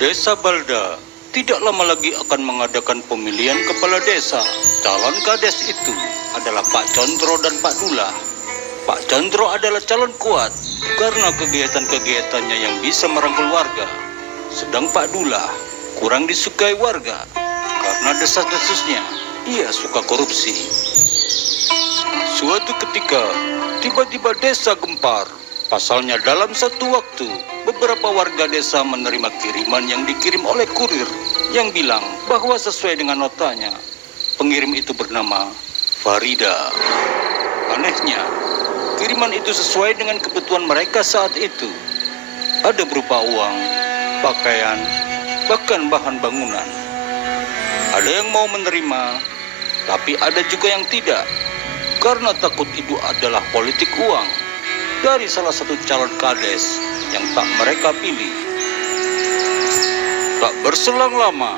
Desa Balda tidak lama lagi akan mengadakan pemilihan kepala desa. Calon kades itu adalah Pak Condro dan Pak Dula. Pak Condro adalah calon kuat karena kegiatan-kegiatannya yang bisa merangkul warga. Sedang Pak Dula kurang disukai warga karena desas-desusnya. Ia suka korupsi. Suatu ketika, tiba-tiba desa gempar. Pasalnya dalam satu waktu, beberapa warga desa menerima kiriman yang dikirim oleh kurir yang bilang bahwa sesuai dengan notanya, pengirim itu bernama Farida. Anehnya, kiriman itu sesuai dengan kebutuhan mereka saat itu. Ada berupa uang, pakaian, bahkan bahan bangunan. Ada yang mau menerima, tapi ada juga yang tidak, karena takut itu adalah politik uang dari salah satu calon kades yang tak mereka pilih. Tak berselang lama,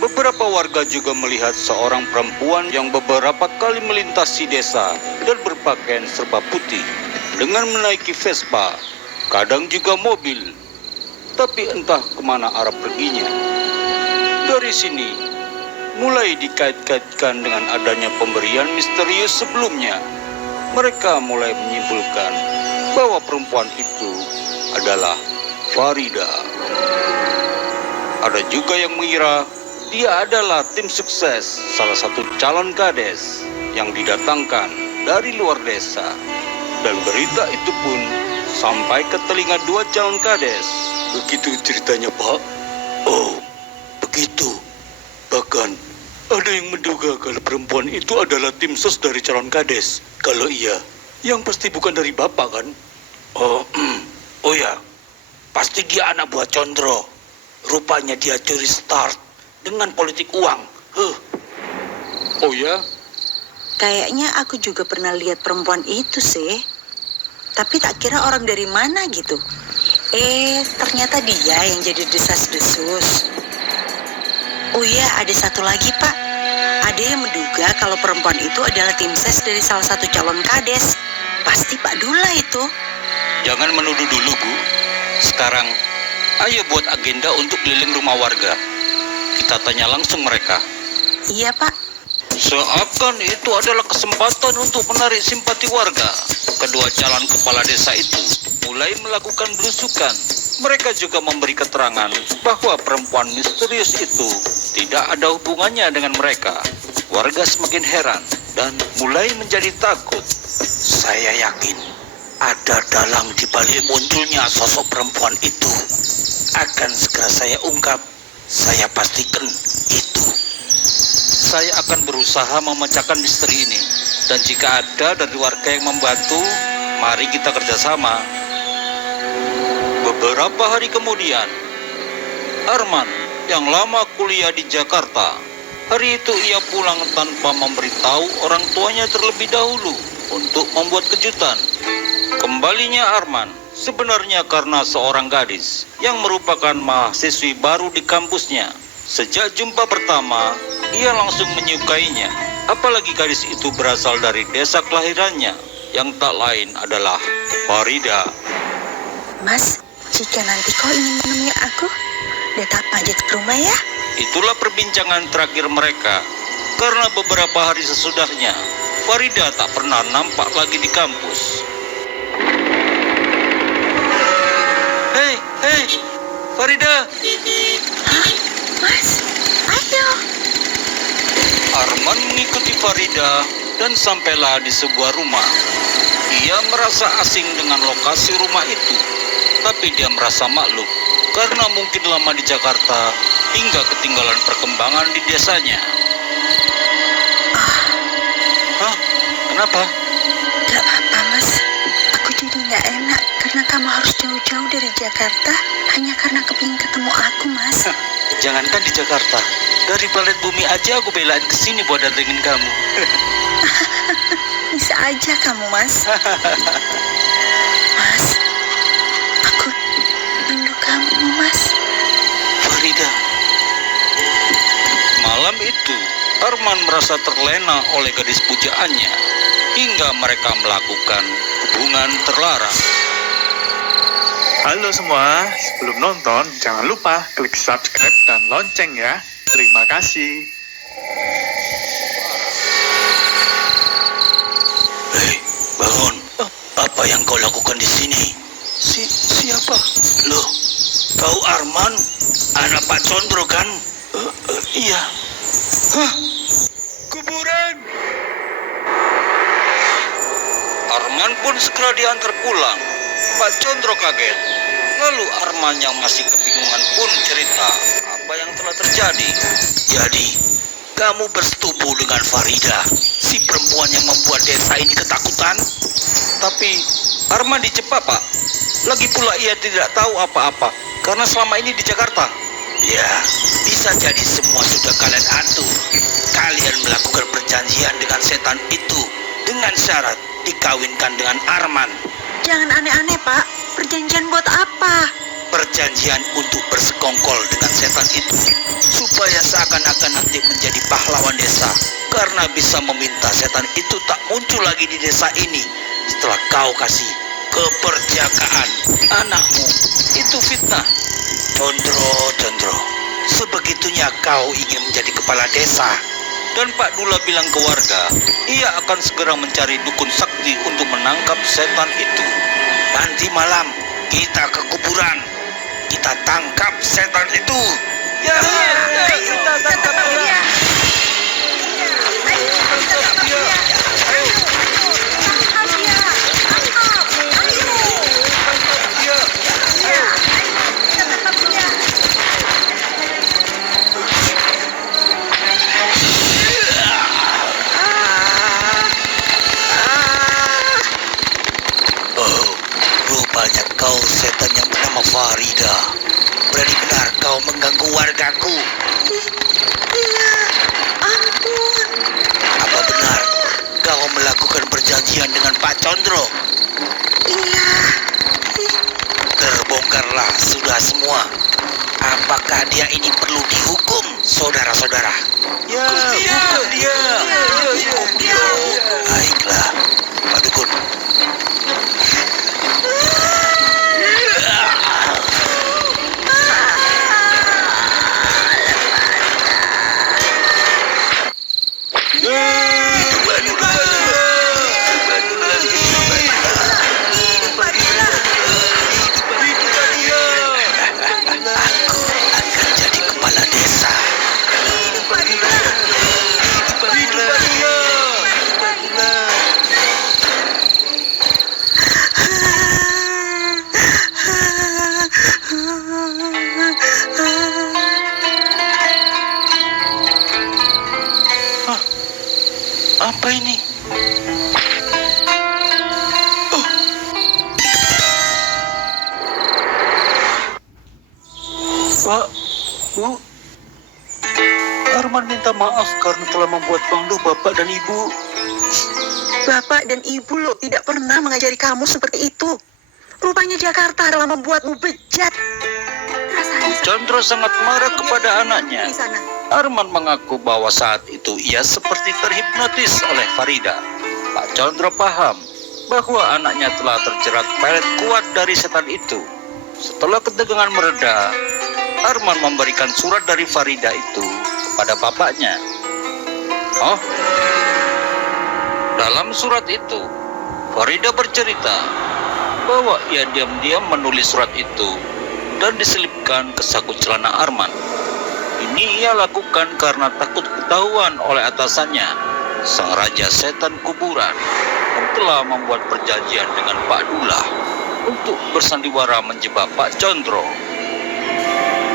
beberapa warga juga melihat seorang perempuan yang beberapa kali melintasi desa dan berpakaian serba putih dengan menaiki Vespa, kadang juga mobil. Tapi entah kemana arah perginya. Dari sini, mulai dikait-kaitkan dengan adanya pemberian misterius sebelumnya. Mereka mulai menyimpulkan bahwa perempuan itu adalah Farida. Ada juga yang mengira dia adalah tim sukses salah satu calon kades yang didatangkan dari luar desa. Dan berita itu pun sampai ke telinga dua calon kades. Begitu ceritanya, Pak. Oh, begitu. Bahkan ada yang menduga kalau perempuan itu adalah tim sus dari calon kades. Kalau iya, yang pasti bukan dari Bapak kan? Oh ya, pasti dia anak buah Condro. Rupanya dia curi start dengan politik uang. Oh ya? Kayaknya aku juga pernah lihat perempuan itu sih. Tapi tak kira orang dari mana gitu. Ternyata dia yang jadi desas-desus. Oh iya, ada satu lagi, Pak. Ada yang menduga kalau perempuan itu adalah tim ses dari salah satu calon kades. Pasti Pak Dula itu. Jangan menuduh dulu, Bu. Sekarang, ayo buat agenda untuk keliling rumah warga. Kita tanya langsung mereka. Iya, Pak. Seakan itu adalah kesempatan untuk menarik simpati warga. Kedua calon kepala desa itu mulai melakukan belusukan. Mereka juga memberi keterangan bahwa perempuan misterius itu tidak ada hubungannya dengan mereka. Warga semakin heran dan mulai menjadi takut. Saya yakin ada dalang di balik munculnya sosok perempuan itu. Akan segera saya ungkap. Saya pastikan itu. Saya akan berusaha memecahkan misteri ini. Dan jika ada dari warga yang membantu, mari kita kerjasama. Beberapa hari kemudian, Arman yang lama kuliah di Jakarta, hari itu ia pulang tanpa memberitahu orang tuanya terlebih dahulu untuk membuat kejutan. Kembalinya Arman sebenarnya karena seorang gadis yang merupakan mahasiswi baru di kampusnya. Sejak jumpa pertama, ia langsung menyukainya. Apalagi gadis itu berasal dari desa kelahirannya, yang tak lain adalah Farida. Mas, jika nanti kau ingin menemui aku, datang pajak ke rumah ya. Itulah perbincangan terakhir mereka. Karena beberapa hari sesudahnya, Farida tak pernah nampak lagi di kampus. Hei, Farida. Hah? Mas, ayo. Arman mengikuti Farida dan sampailah di sebuah rumah. Ia merasa asing dengan lokasi rumah itu, tapi dia merasa maklum karena mungkin lama di Jakarta hingga ketinggalan perkembangan di desanya. Hah? Kenapa? Gak apa-apa, Mas. Aku jadi gak enak karena kamu harus jauh-jauh dari Jakarta hanya karena kepingin ketemu aku, Mas. Jangankan di Jakarta, dari planet bumi aja aku belain kesini buat datengin kamu. Bisa aja kamu, Mas. Mas, aku rindu kamu, Mas. Farida. Malam itu, Arman merasa terlena oleh gadis pujaannya hingga mereka melakukan hubungan terlarang. Halo semua, sebelum nonton jangan lupa klik subscribe dan lonceng ya. Terima kasih. Hei, bangun. Apa yang kau lakukan di sini? Siapa? Loh, kau Arman? Anak Pak Condro kan? Iya. Hah? Kuburan! Arman pun segera diantar pulang. Pak Condro kaget. Lalu Arman yang masih kebingungan pun cerita apa yang telah terjadi. Jadi, kamu bersetubuh dengan Farida, si perempuan yang membuat desa ini ketakutan? Tapi Arman dicepat, Pak. Lagi pula ia tidak tahu apa-apa karena selama ini di Jakarta. Ya, bisa jadi semua sudah kalian atur. Kalian melakukan perjanjian dengan setan itu dengan syarat dikawinkan dengan Arman. Jangan aneh-aneh, Pak. Perjanjian buat apa? Perjanjian untuk bersekongkol dengan setan itu supaya seakan-akan nanti menjadi pahlawan desa karena bisa meminta setan itu tak muncul lagi di desa ini setelah kau kasih keperjakaan anakmu. Itu fitnah. Condro, sebegitunya kau ingin menjadi kepala desa. Dan Pak Dula bilang ke warga, ia akan segera mencari dukun sakti untuk menangkap setan itu. Nanti malam kita ke kuburan, kita tangkap setan itu. Ya, kita tangkap dia. Rupanya kau setan yang bernama Farida. Berani benar kau mengganggu wargaku. Iya, ampun. Apa benar kau melakukan perjanjian dengan Pak Condro? Iya. Terbongkarlah sudah semua. Apakah dia ini perlu dihukum, saudara-saudara? Ya, hukum dia. Hukum dia. Baiklah, Pak Dukun. Apa ini? Pak, Bu, Arman minta maaf karena telah membuat bangdu Bapak dan Ibu. Bapak dan Ibu loh tidak pernah mengajari kamu seperti itu. Rupanya Jakarta telah membuatmu bejat. Condro sangat marah kepada anaknya. Di sana. Arman mengaku bahwa saat itu ia seperti terhipnotis oleh Farida. Pak Condro paham bahwa anaknya telah terjerat pelet kuat dari setan itu. Setelah ketegangan mereda, Arman memberikan surat dari Farida itu kepada bapaknya. Oh, dalam surat itu, Farida bercerita bahwa ia diam-diam menulis surat itu dan diselipkan ke saku celana Arman. Ini ia lakukan karena takut ketahuan oleh atasannya, sang raja setan kuburan, yang telah membuat perjanjian dengan Pak Dula untuk bersandiwara menjebak Pak Condro.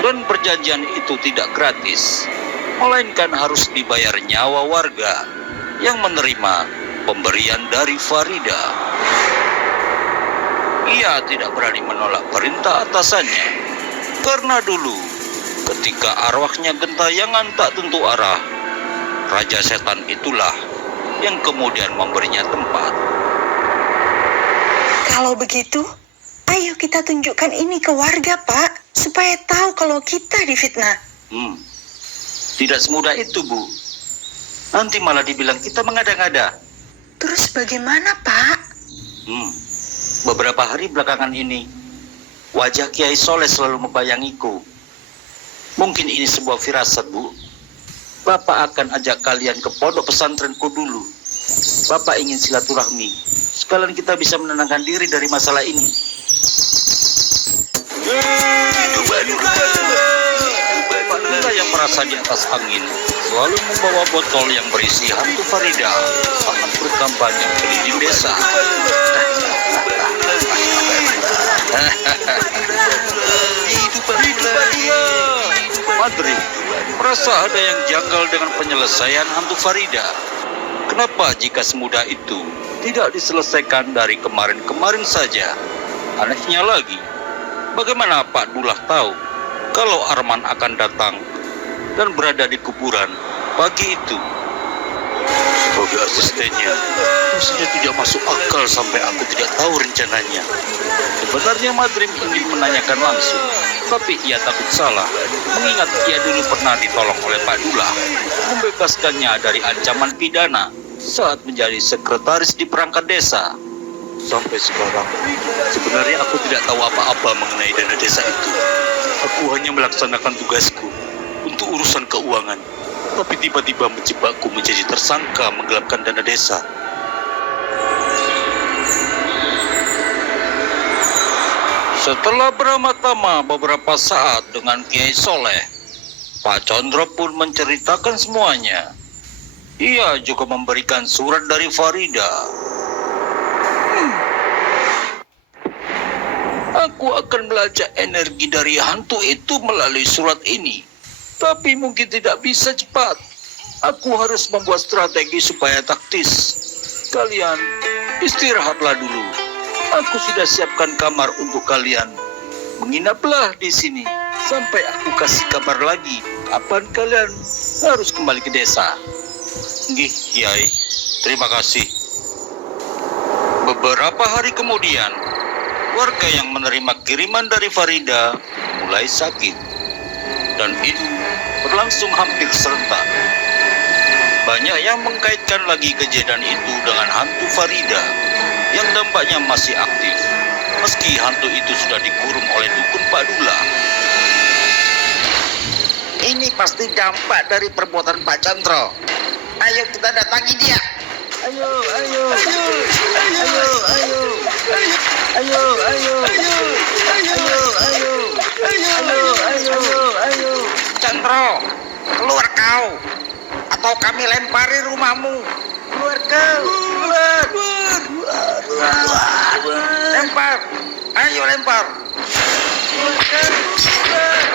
Dan perjanjian itu tidak gratis, melainkan harus dibayar nyawa warga yang menerima pemberian dari Farida. Ia tidak berani menolak perintah atasannya, karena dulu ketika arwahnya gentayangan tak tentu arah, raja setan itulah yang kemudian memberinya tempat. Kalau begitu, ayo kita tunjukkan ini ke warga, Pak, supaya tahu kalau kita difitnah. Tidak semudah itu, Bu. Nanti malah dibilang kita mengada-ngada. Terus bagaimana, Pak? Beberapa hari belakangan ini, Wajah Kiai Soleh selalu membayangiku. Mungkin ini sebuah firasat, Bu. Bapak akan ajak kalian ke pondok pesantrenku dulu. Bapak ingin silaturahmi. Sekalian kita bisa menenangkan diri dari masalah ini. Pak Dula yang merasa di atas angin selalu membawa botol yang berisi hantu Farida saat berkampanye keliling desa. Madrim merasa ada yang janggal dengan penyelesaian hantu Farida. Kenapa jika semudah itu tidak diselesaikan dari kemarin-kemarin saja? Anehnya lagi, bagaimana Pak Dullah tahu kalau Arman akan datang dan berada di kuburan pagi itu? Sebagai asistennya, rasanya tidak masuk akal sampai aku tidak tahu rencananya. Sebenarnya Madrim ingin menanyakan langsung, tapi ia takut salah, mengingat ia dulu pernah ditolong oleh Pak Dullah, membebaskannya dari ancaman pidana saat menjadi sekretaris di perangkat desa. Sampai sekarang, sebenarnya aku tidak tahu apa-apa mengenai dana desa itu. Aku hanya melaksanakan tugasku untuk urusan keuangan, tapi tiba-tiba menjebakku menjadi tersangka menggelapkan dana desa. Setelah beramah-tamah beberapa saat dengan Kiai Soleh, Pak Condro pun menceritakan semuanya. Ia juga memberikan surat dari Farida. Aku akan belajar energi dari hantu itu melalui surat ini. Tapi mungkin tidak bisa cepat. Aku harus membuat strategi supaya taktis. Kalian istirahatlah dulu. Aku sudah siapkan kamar untuk kalian. Menginaplah di sini sampai aku kasih kabar lagi kapan kalian harus kembali ke desa. Nggih, Kiai. Terima kasih. Beberapa hari kemudian, warga yang menerima kiriman dari Farida mulai sakit. Dan itu berlangsung hampir serentak. Banyak yang mengkaitkan lagi kejadian itu dengan hantu Farida yang dampaknya masih aktif, meski hantu itu sudah dikurung oleh dukun Pak Dula. Ini pasti dampak dari perbuatan Pak Chandra. Ayo kita datangi dia. Ayo, ayo, ayo, ayo, ayo, ayo, ayo, ayo, ayo, ayo, ayo, ayo. Chandra, keluar kau, atau kami lempari rumahmu. Keluar kau, keluar, keluar, lempar, ayo lempar. Keluar kau, keluar.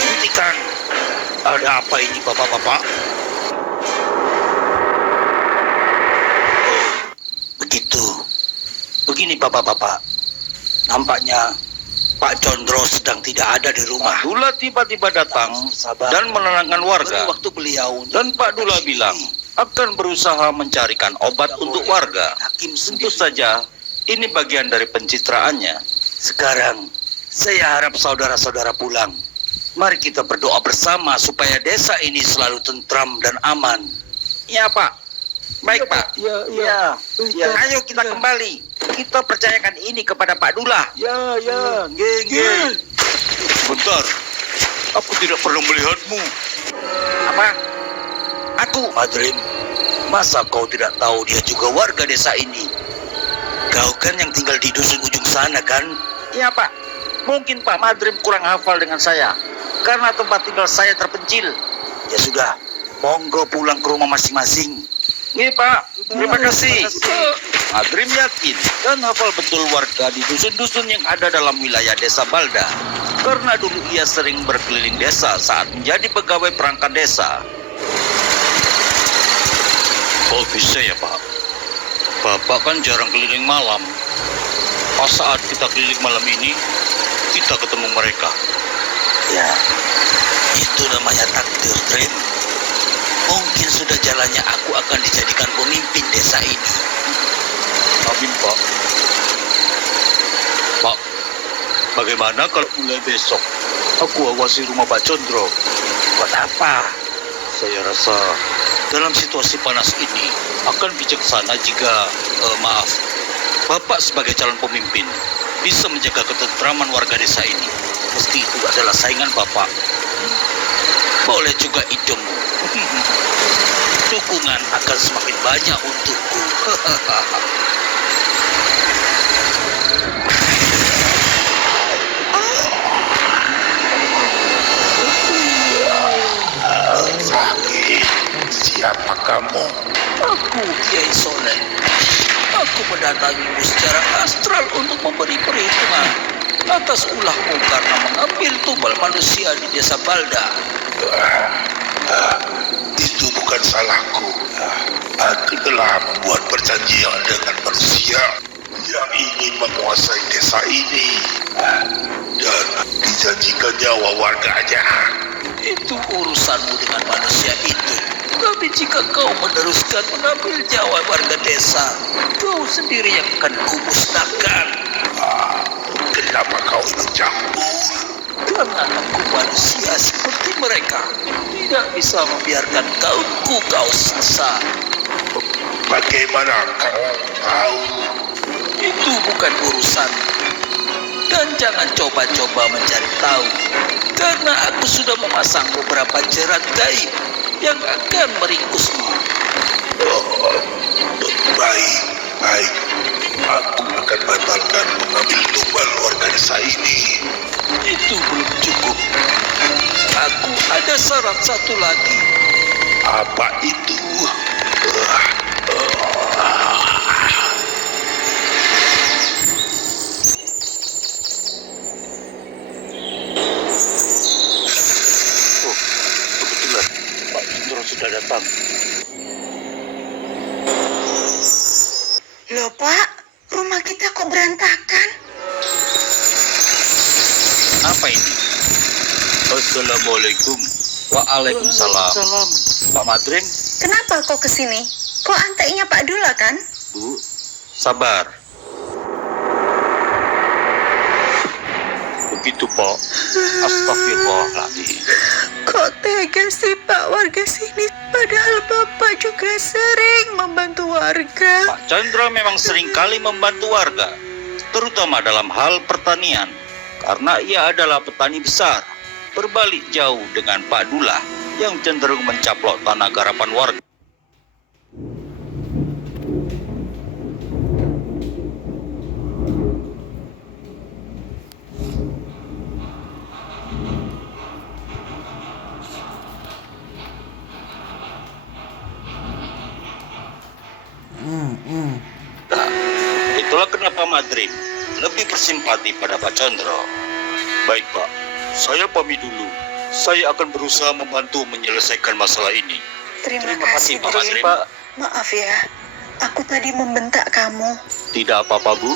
Hentikan. Ada apa ini bapak-bapak? Begini bapak-bapak, nampaknya Pak Condro sedang tidak ada di rumah. Pak Dula tiba-tiba datang dan menenangkan warga. Waktu beliau dan Pak Dula bilang akan berusaha mencarikan obat untuk warga. Tentu saja ini bagian dari pencitraannya. Sekarang saya harap saudara-saudara pulang. Mari kita berdoa bersama supaya desa ini selalu tentram dan aman. Ya Pak. Baik Pak. Ya. Ayo kita kembali. Kita percayakan ini kepada Pak Dula. Ya. Nggih. Bentar. Aku tidak pernah melihatmu. Apa? Aku, Madrim. Masa kau tidak tahu dia juga warga desa ini? Kau kan yang tinggal di dusun ujung sana kan? Iya Pak. Mungkin Pak Madrim kurang hafal dengan saya. Karena tempat tinggal saya terpencil. Ya sudah. Monggo pulang ke rumah masing-masing. Nih Pak, terima kasih. Madrim yakin dan hafal betul warga di dusun-dusun yang ada dalam wilayah desa Balda. Karena dulu ia sering berkeliling desa saat menjadi pegawai perangkat desa. Oh bisa ya Pak? Bapak kan jarang keliling malam. Pas saat kita keliling malam ini, kita ketemu mereka. Ya, itu namanya takdir, Dream. Mungkin sudah jalannya aku akan dijadikan pemimpin desa ini. Amin, Pak. Pak, bagaimana kalau mulai besok aku awasi rumah Pak Condro? Buat apa? Saya rasa Dalam situasi panas ini, akan bijaksana jika, Bapak sebagai calon pemimpin bisa menjaga ketentraman warga desa ini. Meski itu adalah saingan Bapak. Boleh juga idemu. Dukungan akan semakin banyak untukku. Sakit, siapa kamu? Aku Kiai Soleh. Aku mendatangimu secara astral untuk memberi perhitungan atas ulahmu karena mengambil tumbal manusia di desa Balda. Itu bukan salahku. Aku telah membuat perjanjian dengan manusia yang ingin menguasai desa ini dan dijanjikan nyawa warganya. Itu urusanmu dengan manusia itu. Tapi jika kau meneruskan mengambil nyawa warga desa, kau sendiri yang akan kumusnahkan. Kenapa kau ikut campur? Karena aku manusia seperti mereka, tidak bisa membiarkan kaumku kau siksa. Bagaimana kau tahu? Itu bukan urusan. Dan jangan coba-coba mencari tahu, karena aku sudah memasang beberapa jerat gaib yang akan meringkusmu. Baik, baik. Aku akan batalkan mengambil tumbal warga desa ini. Itu belum cukup. Aku ada syarat satu lagi. Apa itu? Kebetulan Pak Cendro sudah datang. Loh Pak, rumah kita kok berantakan? Apa ini? Assalamualaikum. Waalaikumsalam. Pak Madrim, Kenapa kok kesini? Kok anteknya Pak Dula kan? Bu, sabar. Begitu, Pak. Astagfirullahaladzim. Kok tega sih Pak warga sini? Padahal Bapak juga sering membantu warga. Pak Chandra memang seringkali membantu warga, terutama dalam hal pertanian, karena ia adalah petani besar. Berbalik jauh dengan Pak Dula yang cenderung mencaplok tanah garapan warga. Itulah kenapa Madrim lebih bersimpati pada Pak Chandra. Baik Pak, saya pamit dulu. Saya akan berusaha membantu menyelesaikan masalah ini. Terima kasih Pak Drim. Madrim. Maaf ya, aku tadi membentak kamu. Tidak apa-apa Bu.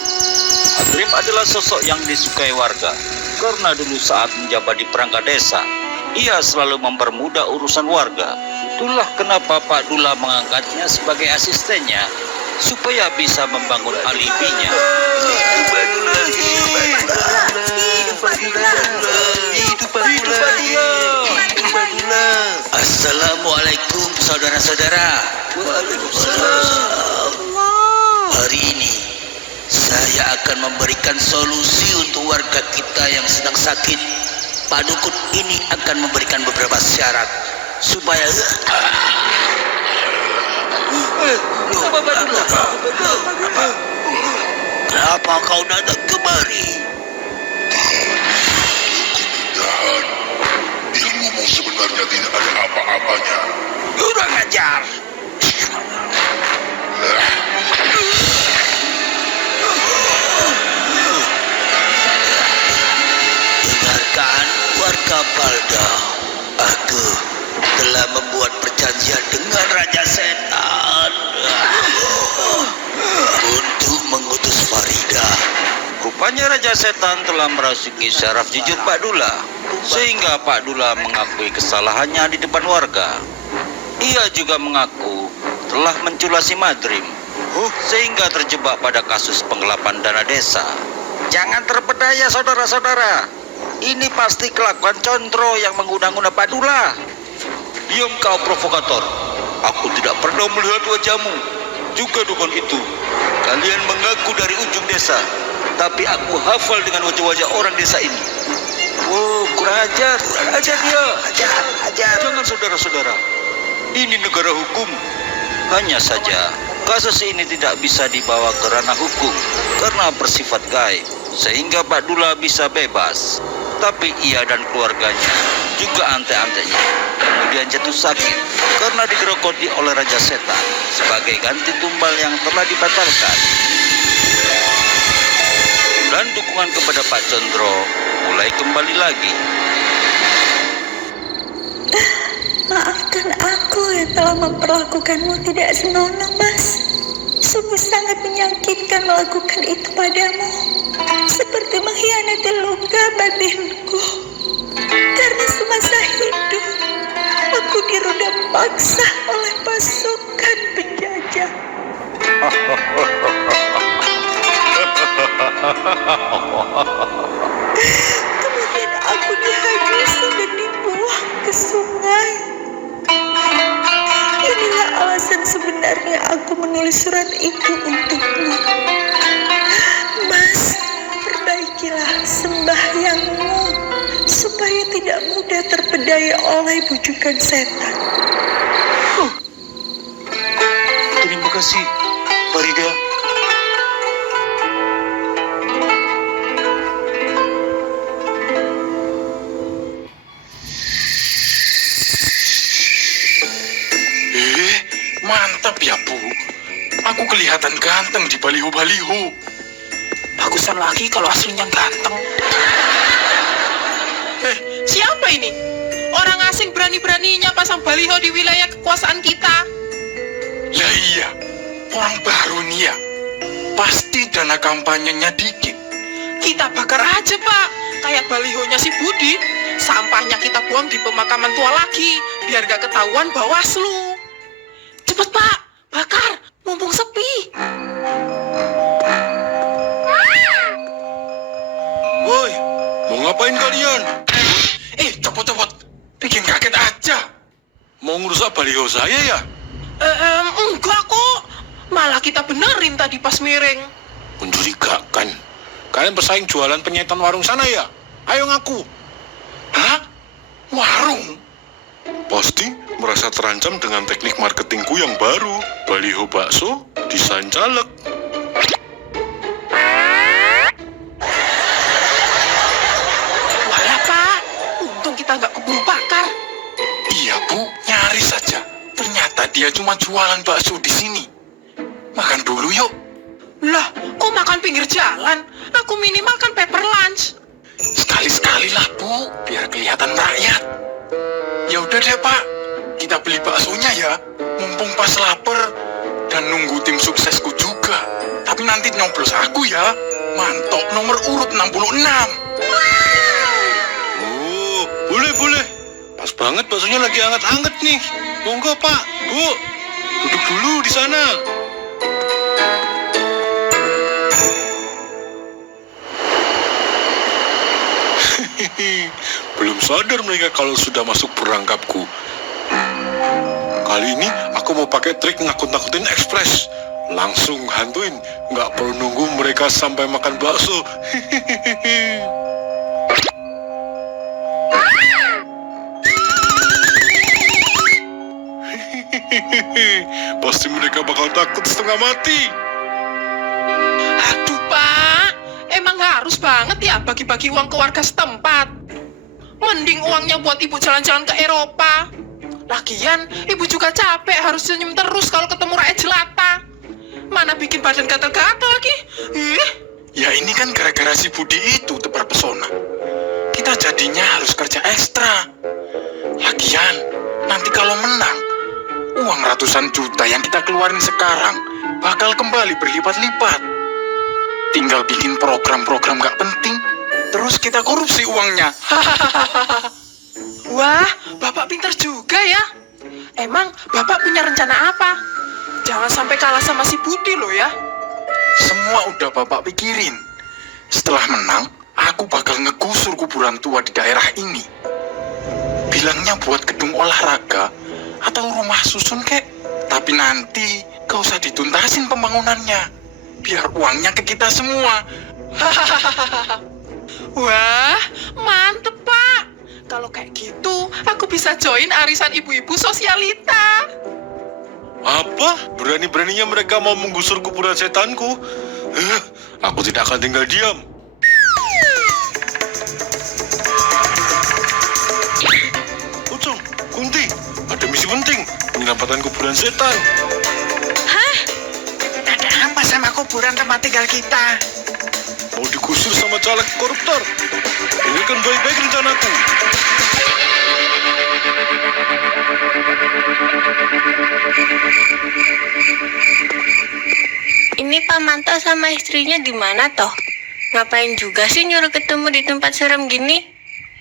Madrim adalah sosok yang disukai warga. Karena dulu saat menjabat di perangkat desa, ia selalu mempermudah urusan warga. Itulah kenapa Pak Dula mengangkatnya sebagai asistennya, supaya bisa membangun alibinya. Assalamualaikum saudara-saudara. Waalaikumsalam. Hari ini saya akan memberikan solusi untuk warga kita yang sedang sakit. Pak Dukun ini akan memberikan beberapa syarat supaya Kenapa kau datang kemari? Dan ilmumu sebenarnya tidak ada apa-apanya. Kurang ajar. Dengarkan warga Balda. Aku telah membuat perjanjian dengan Raja Setan untuk mengutus Farida. Rupanya Raja Setan telah merasuki syaraf jujur Pak Dula, sehingga Pak Dula mengakui kesalahannya di depan warga. Ia juga mengaku telah menculasi Madrim, sehingga terjebak pada kasus penggelapan dana desa. Jangan terpedaya saudara-saudara. Ini pasti kelakuan Condro yang mengundang-undang Pak Dula. Diam kau provokator. Aku tidak pernah melihat wajahmu. Juga dukun itu. Kalian mengaku dari ujung desa. Tapi aku hafal dengan wajah-wajah orang desa ini. Oh, kurang ajar. Ajar dia. Ajar. Jangan saudara-saudara. Ini negara hukum. Hanya saja, kasus ini tidak bisa dibawa ke ranah hukum karena bersifat gaib. Sehingga Pak Dula bisa bebas. Tapi ia dan keluarganya juga ante-antenya kemudian jatuh sakit karena digerogoti oleh Raja Setan sebagai ganti tumbal yang telah dibatalkan. Dan dukungan kepada Pak Condro mulai kembali lagi. Maafkan aku yang telah memperlakukanmu tidak senonoh, Mas. Sungguh sangat menyakitkan melakukan itu padamu. Seperti mengkhianati luka batinku. Karena semasa hidup, aku dirudam paksa oleh pasukan penjajah. Kemudian aku dihabisi dan dibuang ke sungai. Inilah alasan sebenarnya aku menulis surat itu untukmu. Mas, perbaikilah sembahyangmu supaya tidak mudah terpedaya oleh bujukan setan. Terima kasih, Farida. Mantap ya, Bu. Aku kelihatan ganteng di baliho-baliho. Bagusan lagi kalau aslinya ganteng. Siapa ini? Orang asing berani-beraninya pasang baliho di wilayah kekuasaan kita. Lah iya, orang baru nih ya. Pasti dana kampanyenya dikit. Kita bakar aja, Pak. Kayak balihonya si Budi. Sampahnya kita buang di pemakaman tua lagi, biar gak ketahuan Bawaslu. Cepet, Pak. Bakar, mumpung sepi. Woi, mau ngapain kalian? Cepet-cepet. Bikin kaget aja. Mau ngerusak baliho saya ya? Enggak kok. Malah kita benerin tadi pas miring. Mencurigakan. Kalian bersaing jualan penyetan warung sana ya? Ayo ngaku. Hah? Warung? Pasti merasa terancam dengan teknik marketingku yang baru. Baliho bakso, desain caleg. Walah, Pak. Untung kita nggak keburu bakar. Iya, Bu. Nyaris saja. Ternyata dia cuma jualan bakso di sini. Makan dulu yuk. Lah, kok makan pinggir jalan? Aku minimal kan paper lunch. Sekali-sekali lah, Bu. Biar kelihatan rakyat. Ya udah deh, Pak. Kita beli baksonya ya. Mumpung pas lapar. Dan nunggu tim suksesku juga. Tapi nanti nyoblos aku ya. Mantok nomor urut 66. Oh, boleh. Pas banget baksonya lagi hangat-hangat nih. Monggo, Pak. Bu, duduk dulu di sana. Belum sadar mereka kalau sudah masuk perangkapku. Kali ini aku mau pakai trik nakut-nakutin ekspres. Langsung hantuin, nggak perlu nunggu mereka sampai makan bakso. Pasti mereka bakal takut setengah mati. Aduh, Pak. Emang harus banget ya bagi-bagi uang ke warga setempat. Mending uangnya buat ibu jalan-jalan ke Eropa. Lagian, ibu juga capek harus senyum terus kalau ketemu rakyat jelata. Mana bikin badan gatal-gatal lagi. Ya ini kan gara-gara si Budi itu tebar pesona. Kita jadinya harus kerja ekstra. Lagian, nanti kalau menang, uang ratusan juta yang kita keluarin sekarang bakal kembali berlipat-lipat. Tinggal bikin program-program gak penting, terus kita korupsi uangnya. Wah, Bapak pintar juga ya. Emang Bapak punya rencana apa? Jangan sampai kalah sama si Budi loh ya. Semua udah Bapak pikirin. Setelah menang, aku bakal ngegusur kuburan tua di daerah ini. Bilangnya buat gedung olahraga atau rumah susun kek. Tapi nanti gak usah dituntasin pembangunannya. Biar uangnya ke kita semua. Wah, mantep Pak. Kalau kayak gitu, aku bisa join arisan ibu-ibu sosialita. Apa? Berani-beraninya mereka mau menggusur kuburan setanku? Aku tidak akan tinggal diam. Pocong, Kunti, ada misi penting. Menyelamatkan kuburan setan. Ada apa sama kuburan tempat tinggal kita? Mau digusur sama caleg koruptor. Ini kan baik-baik rencanaku. Ini Pak Manto sama istrinya di mana toh? Ngapain juga sih nyuruh ketemu di tempat serem gini?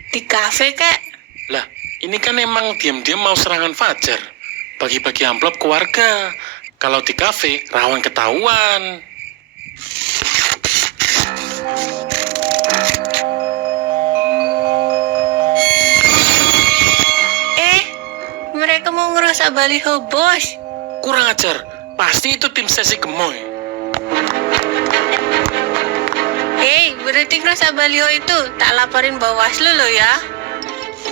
Di kafe kek? Lah, ini kan emang diam-diam mau serangan fajar. Bagi-bagi amplop ke warga. Kalau di kafe, rawan ketahuan. Mereka mau ngerusak baliho, bos. Kurang ajar, pasti itu tim sesi gemoy. Hei, berhenti ngerusak baliho itu. Tak laporin Bawaslu lo ya.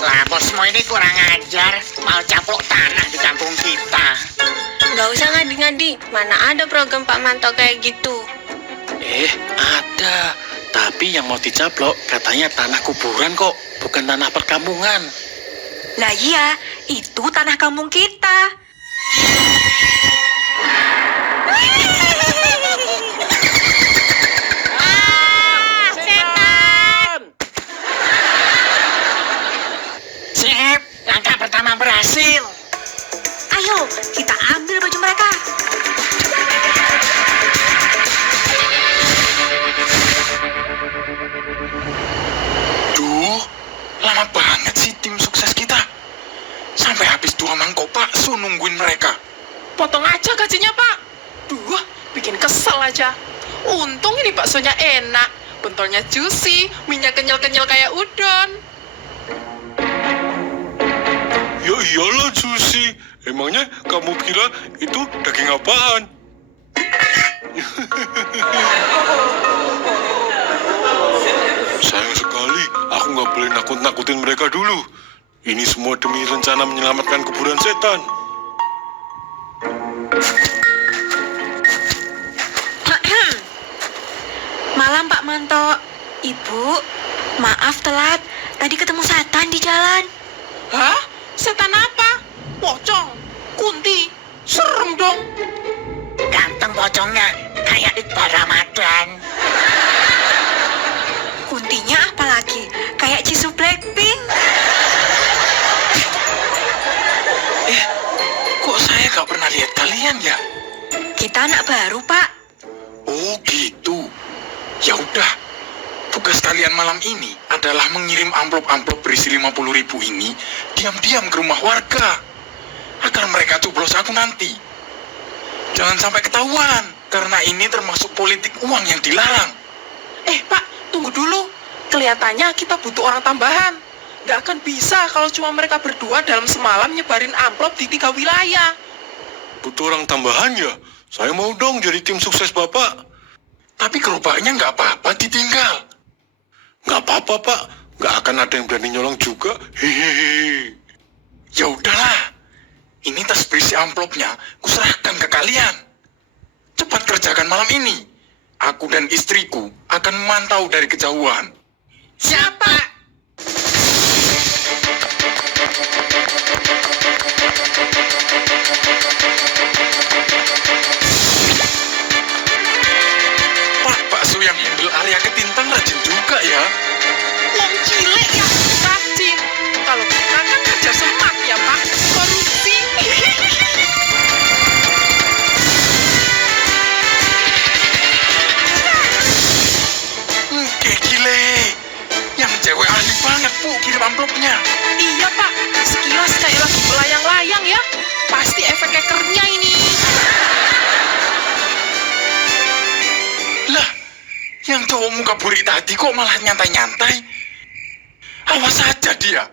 Lah bosmu ini kurang ajar, mau caplok tanah di kampung kita. Gak usah ngadi-ngadi, mana ada program Pak Manto kayak gitu. Ada. Tapi yang mau dicaplok katanya tanah kuburan kok, bukan tanah perkampungan. Lah iya, itu tanah kampung kita. Setan! Sip, langkah pertama berhasil. Ayo, kita ambil baju mereka. Duh, lama banget sih tim sukses kita. Sampai habis 2 mangkok bakso nungguin mereka. Potong aja gajinya Pak. Duh, bikin kesel aja. Untung ini baksonya enak. Pentolnya juicy, minyak kenyal-kenyal kayak udon. Ya iyalah Susi. Emangnya kamu kira itu daging apaan? Sayang sekali, aku nggak boleh nakut-nakutin mereka dulu. Ini semua demi rencana menyelamatkan kuburan setan. Malam Pak Manto. Ibu, maaf telat. Tadi ketemu setan di jalan. Hah? Setan apa? Pocong? Kunti? Serem dong. Ganteng pocongnya, kayak Iqbal Ramadan. Kuntinya apalagi? Kayak Jisoo Blackpink. Kok saya gak pernah lihat kalian ya? Kita anak baru, Pak. Oh gitu. Ya udah. Tugas kalian malam ini adalah mengirim amplop-amplop berisi 50.000 ini diam-diam ke rumah warga. Agar mereka coblos aku nanti. Jangan sampai ketahuan, karena ini termasuk politik uang yang dilarang. Pak, tunggu dulu. Kelihatannya kita butuh orang tambahan. Nggak akan bisa kalau cuma mereka berdua dalam semalam nyebarin amplop di 3 wilayah. Butuh orang tambahan ya? Saya mau dong jadi tim sukses Bapak. Tapi gerobaknya nggak apa-apa ditinggal. Nggak apa-apa Pak, nggak akan ada yang berani nyolong juga. Hehehe. Ya udahlah. Ini tas berisi amplopnya, kuserahkan ke kalian. Cepat kerjakan malam ini. Aku dan istriku akan memantau dari kejauhan. Siapa? Pak bakso yang handle area ketintang rajin juga ya. Wong cilik yang rajin. Kalau kita kan kerja semak ya Pak. Korupsi. Kayak gile. Yang cewek ahli banget, Bu, kirim amplopnya. Iya Pak, sekilas kayak lagi melayang-layang ya. Pasti efek hackernya ini. Lah, yang cowok muka burik tadi kok malah nyantai-nyantai? Awas saja dia.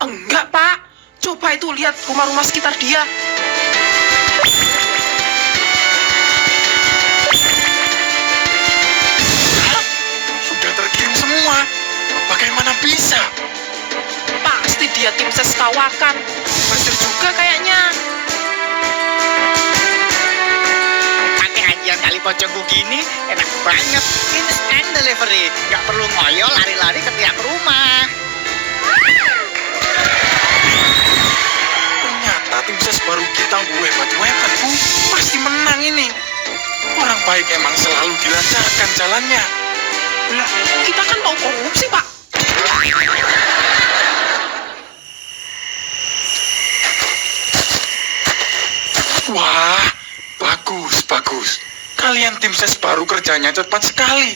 Enggak Pak, coba itu lihat rumah-rumah sekitar dia. dia tim ses kawakan. Berhasil juga kayaknya. Pakai ajian kali pocongku gini, enak banget. Instant delivery, nggak perlu ngoyo lari-lari ke tiap rumah. Ternyata tim ses baru kita hebat-hebat, Bu. Pasti menang ini. Orang baik emang selalu dilancarkan jalannya. Lah, kita kan mau korupsi, Pak. Wah, bagus. Kalian tim ses baru kerjanya cepat sekali.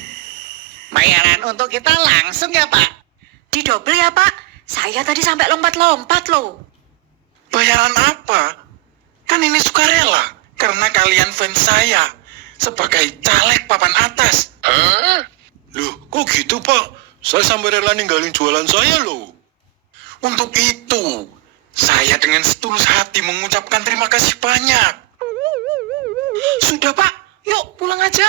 Bayaran untuk kita langsung ya, Pak. Didobel ya, Pak. Saya tadi sampai lompat-lompat loh. Bayaran apa? Kan ini sukarela, karena kalian fans saya sebagai caleg papan atas. Loh, kok gitu Pak? Saya sampai rela ninggalin jualan saya loh. Untuk itu, saya dengan setulus hati mengucapkan terima kasih banyak. Sudah, Pak. Yuk, pulang aja.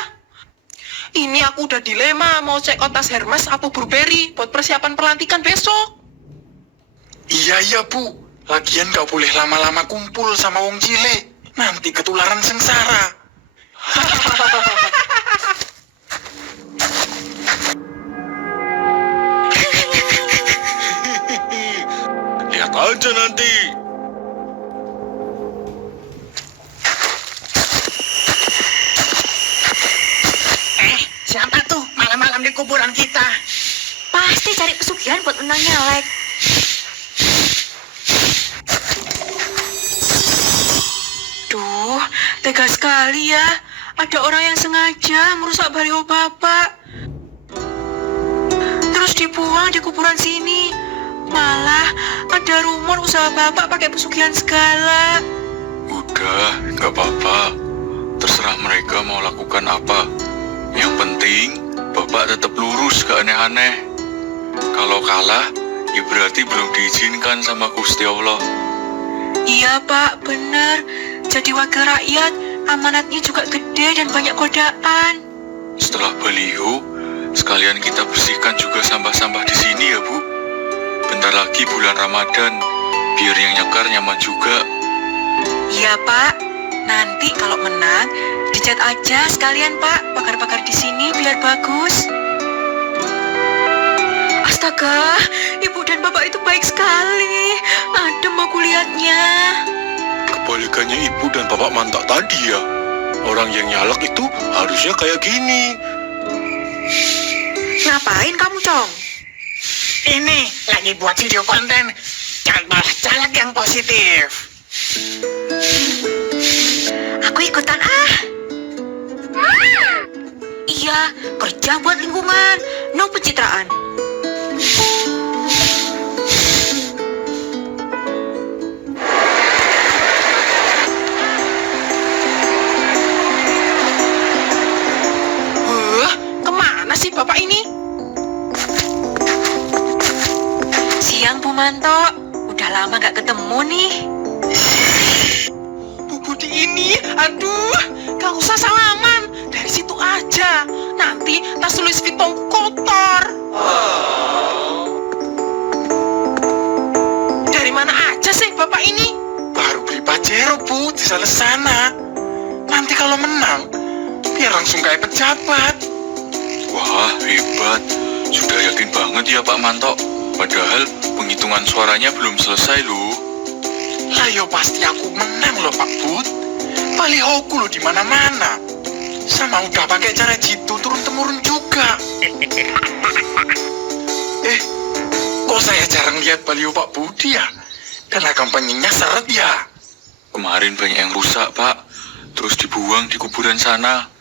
Ini aku udah dilema mau cek tas Hermes atau Burberry buat persiapan pelantikan besok. Iya, Bu. Lagian gak boleh lama-lama kumpul sama wong cilik. Nanti ketularan sengsara. Lihat aja nanti. Siapa tuh malam-malam di kuburan kita? Pasti cari pesugihan buat menang nyalek. Duh, tega sekali ya. Ada orang yang sengaja merusak baliho Bapak. Terus dibuang di kuburan sini. Malah ada rumor usaha Bapak pakai pesugihan segala. Udah, nggak apa-apa. Terserah mereka mau lakukan apa. Yang penting, Bapak tetap lurus, gak aneh-aneh. Kalau kalah, ya berarti belum diizinkan sama Gusti Allah. Iya Pak, benar. Jadi wakil rakyat, amanatnya juga gede dan banyak godaan. Setelah baliho, sekalian kita bersihkan juga sampah-sampah di sini ya, Bu. Bentar lagi bulan Ramadan, biar yang nyekar nyaman juga. Iya Pak, nanti kalau menang, dicat aja sekalian Pak, bakar-bakar di sini biar bagus. Astaga, Ibu dan Bapak itu baik sekali. Adem aku lihatnya. Kebalikannya Ibu dan Bapak mantak tadi ya. Orang yang nyalak itu harusnya kayak gini. Ngapain kamu, Cong? Ini lagi buat video konten caleg yang positif. Aku ikutan ah. Iya, kerja buat lingkungan, no pencitraan. Kemana sih Bapak ini? Siang Bu Manto, udah lama gak ketemu nih. Bu Budi ini, aduh, gak usah salaman. Dari situ aja. Nanti tas Louis Vuitton kotor. Dari mana aja sih Bapak ini? Baru beli Pajero, Bu, di sana. Nanti kalau menang, biar langsung kayak pejabat. Wah, hebat. Sudah yakin banget ya Pak Manto. Padahal penghitungan suaranya belum selesai loh. Lah yo pasti aku menang loh Pak Bud. Balihoku loh di mana-mana. Sama udah pakai cara jitu turun-temurun juga. Kok saya jarang lihat baliho Pak Budi ya? Karena kampanyenya seret ya. Kemarin banyak yang rusak, Pak. Terus dibuang di kuburan sana.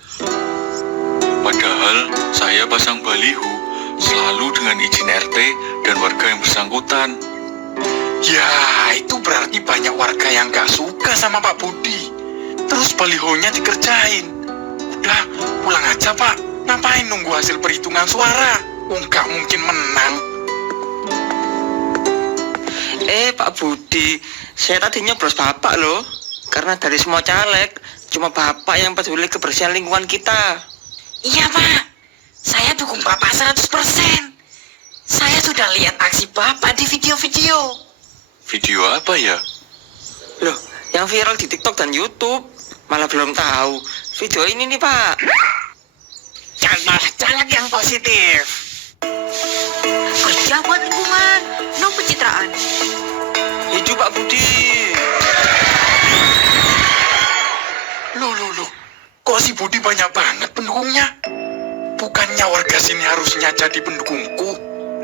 Padahal saya pasang baliho selalu dengan izin RT dan warga yang bersangkutan. Ya, itu berarti banyak warga yang gak suka sama Pak Budi. Terus balihonya dikerjain. Udah, pulang aja Pak. Ngapain nunggu hasil perhitungan suara? Gak mungkin menang. Pak Budi, saya tadi nyoblos Bapak loh. Karena dari semua caleg, cuma Bapak yang peduli kebersihan lingkungan kita. Iya Pak, saya dukung Bapak 100%. Saya sudah lihat aksi Bapak di video-video. Video apa ya? Loh, yang viral di TikTok dan YouTube. Malah belum tahu. Video ini nih, Pak. Contoh caleg yang positif. Kerja buat lingkungan, no pencitraan. Hijau Pak Budi. Loh. Kok si Budi banyak banget pendukungnya? Bukannya warga sini harusnya jadi pendukungku?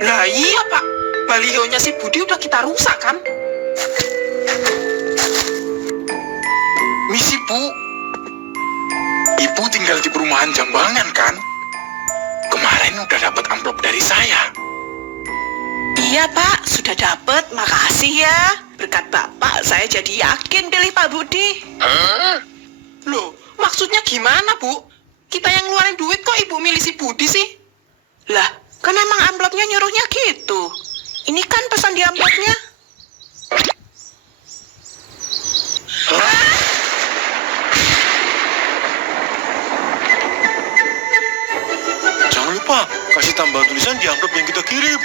Lah iya Pak, balihonya si Budi udah kita rusak kan? Misi Bu, Ibu tinggal di perumahan Jambangan kan? Kemarin udah dapat amplop dari saya. Iya Pak, sudah dapat. Makasih ya. Berkat Bapak, saya jadi yakin pilih Pak Budi. Loh, maksudnya gimana Bu? Kita yang ngeluarin duit kok Ibu milih si Budi sih? Lah, kan emang amplopnya nyuruhnya gitu. Ini kan pesan di amplopnya. Jangan lupa kasih tambah tulisan di amplop yang kita kirim.